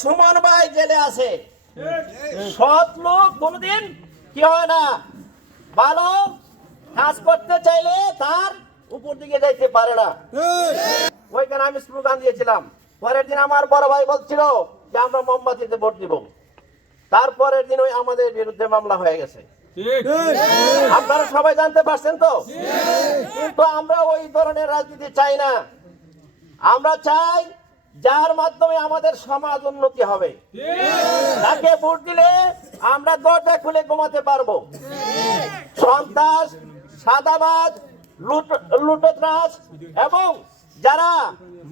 সুমন ভাই জেলে আছে, সৎ লোক কোনদিন কি হয় না, ভালো কাজ করতে চাইলে তার উপর দিকে যাইতে পারে না। ওইখানে আমি স্লোগান দিয়েছিলাম, পরের দিন আমার বড় ভাই বলছিল যে আমরা মোমবাতিতে ভোট দিব, তারপরের দিন ওই আমাদের বিরুদ্ধে মামলা হয়ে গেছে। আপনারা সবাই জানতে পারছেন তো। কিন্তু আমরা ওই ধরনের রাজনীতি চাই না। আমরা চাই যার মাধ্যমে আমাদের সমাজ উন্নতি হবে, তাকে ভোট দিলে আমরা দরজা খুলে ঘুমাতে পারবো। সন্ত্রাস, সাদাবাজ, লুটতরাজ এবং যারা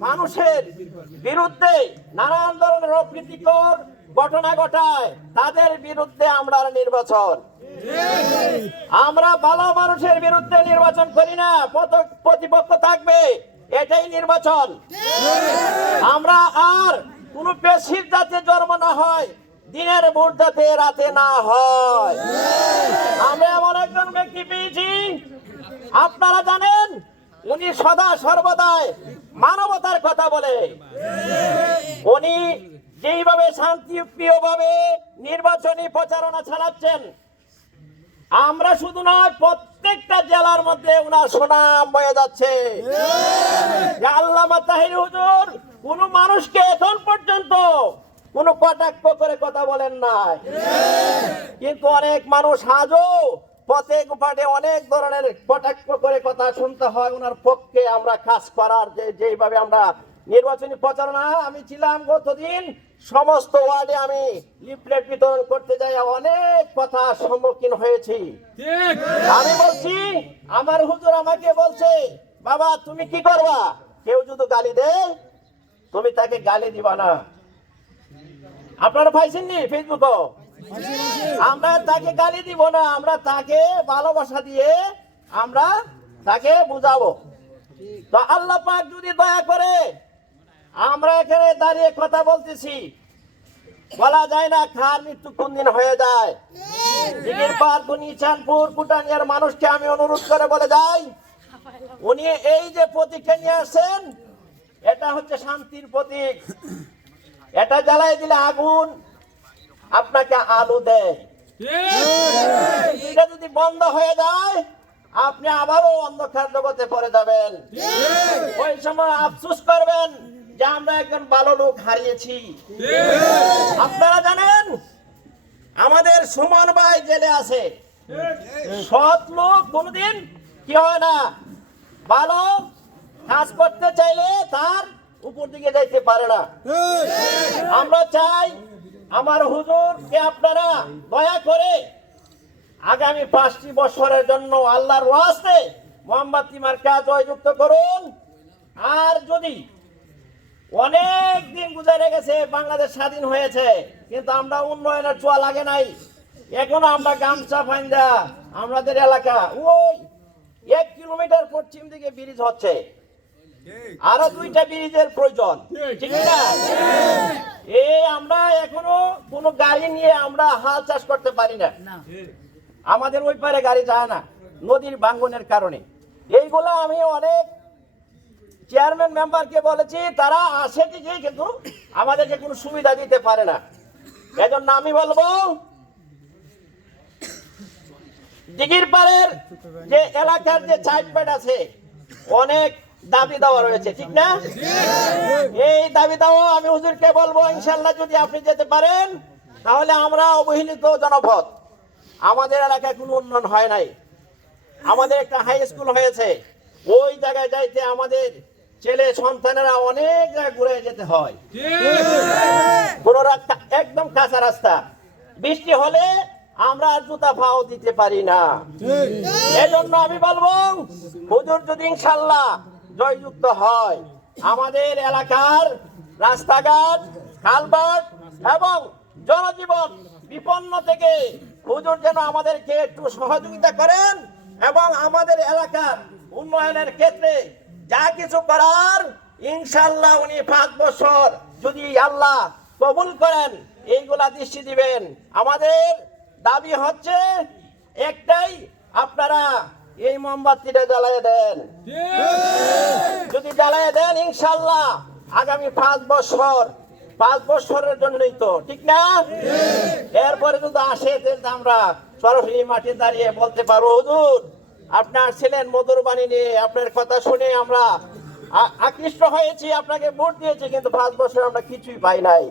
মানুষের বিরুদ্ধে নানান ধরনের অপ্রীতিকর ঘটনা ঘটায় তাদের বিরুদ্ধে আমরা নির্বাচন। আমরা ভালো মানুষের বিরুদ্ধে নির্বাচন করি না, প্রতিপক্ষ থাকবে, এটাই নির্বাচন। আমরা আর কোন পেশির যাতে জন্ম না হয়, দিনের ভোট যাতে রাতে না হয়। আমরা এমন একজন ব্যক্তি পেয়েছি, আপনারা জানেন উনি সদা সর্বদাই মানবতার কথা বলে। উনি যেইভাবে শান্তিপ্রিয়ভাবে নির্বাচনী প্রচারণা চালাচ্ছেন, আমরা শুধু নয় প্রত্যেকটা জেলার মধ্যে উনার সুনাম বয়ে যাচ্ছে। আল্লামা তাহির হুজুর কোন মানুষকে এখন পর্যন্ত কোন কটাক্ষ করে কথা বলেন নাই, কিন্তু অনেক মানুষ আজও পথে ঘাটে অনেক ধরনের কটাক্ষ করে কথা শুনতে হয় ওনার পক্ষে। আমরা কাজ করার যেভাবে আমরা নির্বাচনী প্রচারণা, আমি ছিলাম গতদিন সমস্ত ওয়ার্ডে আমি লিফলেট বিতরণ করতে যাই, অনেক কথার সম্মুখীন হয়েছি। আমি বলছি, আমার হুজুর আমাকে বলছে, বাবা তুমি কি করবা, কেউ যদি গালি দেয় তুমি তাকে গালি দিবা না। আপনারা পাইছেননি ফেসবুকে? আমরা তাকে গালি দিব না, আমরা তাকে ভালোবাসা দিয়ে আমরা তাকে বুঝাবো। তো আল্লাহ পাক যদি দয়া করে, আমরা এখানে দাঁড়িয়ে কথা বলতেছি, বলা যায় না কার মৃত্যু কোন দিন হয়ে যায়। দিঘির পাড়, চাঁদপুর, কুটানিয়ার মানুষকে আমি অনুরোধ করে বলে যাই, উনি এই যে প্রতীকটা নিয়ে আসেন, এটা হচ্ছে শান্তির প্রতীক। এটা জ্বালাই দিলে আগুন আপনাকে আলো দেয়, এটা যদি বন্ধ হয়ে যায় আপনি আবারও অন্ধকার জগতে পড়ে যাবেন। ওই সময় আফসোস করবেন যে আমরা একজন ভালো লোক হারিয়েছি। আপনারা জানেন আমাদের সুমন ভাই জেলে আছে, সৎ লোক কোনদিন কি হয় না, ভালো কাজ করতে চাইলে তার উপর দিকে যাইতে পারে না। আমরা চাই আমার হুজুরকে আপনারা দয়া করে আগামী 5টি বছরের জন্য আল্লাহর ওয়াস্তে মোমবাতি মার্কা জয়যুক্ত করুন। আর যদি অনেক দিন গুজারে গেছে, বাংলাদেশ স্বাধীন হয়েছে, কিন্তু আমরা উন্নয়নের ছোঁয়া লাগে নাই, এখনো আমরা গামছা ফাইন্দা আমাদের এলাকা ওই 1 কিলোমিটার পশ্চিম দিকে ব্রিজ হচ্ছে, আরো 2টা ব্রিজের প্রয়োজন, ঠিক না? আমরা এখনো কোনো গাড়ি নিয়ে আমরা হাল চাষ করতে পারি না, আমাদের ওই পারে গাড়ি যায় না নদীর ভাঙ্গনের কারণে। এইগুলো আমি অনেক চেয়ারম্যান মেম্বারকে বলেছি, তারা আসে ঠিকই কিন্তু আমাদেরকে কোনো সুবিধা দিতে পারে না। এজন্য আমি বলবো, দিঘির পাড়ের যে এলাকার যে চাইল্ড আছে অনেক দাবি দেওয়া রয়েছে, ঠিক না? এই দাবি দেওয়া আমি হুজুরকে বলবো, ইনশাল্লাহ যদি আপনি যেতে পারেন তাহলে আমরা অবহেলিত জনপদ, আমাদের এলাকায় কোনো উন্নয়ন হয় নাই, আমাদের একটা হাই স্কুল হয়েছে, ওই জায়গায় যাইতে আমাদের ছেলে সন্তানেরা অনেক জায়গায় ঘুরে যেতে হয়, কোনো একদম কাঁচা রাস্তা, বৃষ্টি হলে আমরা জুতা পাও দিতে পারি না। এজন্য আমি বলবো হুজুর যদি ইনশাল্লাহ জয়যুক্ত হয়, আমাদের এলাকার রাস্তাঘাট, কালভার্ট এবং জনজীবন বিপন্ন থেকে হুজুর যেন আমাদেরকে একটু সহযোগিতা করেন এবং আমাদের এলাকার উন্নয়নের ক্ষেত্রে যা কিছু করার ইনশাল্লাহ উনি 5 বছর যদি আল্লাহ কবুল করেন এইগুলা দৃষ্টি দিবেন। আমাদের দাবি হচ্ছে একটাই, আপনারা এই মোমবাতিটা জ্বালিয়ে দেন। যদি জ্বালিয়ে দেন ইনশাল্লাহ আগামী 5 বছর 5 বছরের জন্যই তো, ঠিক না? এরপরে যদি আসে তাহলে আমরা সরাসরি মাঠে দাঁড়িয়ে বলতে পারবো, হুজুর আপনার ছিলেন মধুর বাণী নিয়ে, আপনার কথা শুনে আমরা আকৃষ্ট হয়েছি, আপনাকে ভোট দিয়েছি, কিন্তু 5 বছর আমরা কিছুই পাই নাই।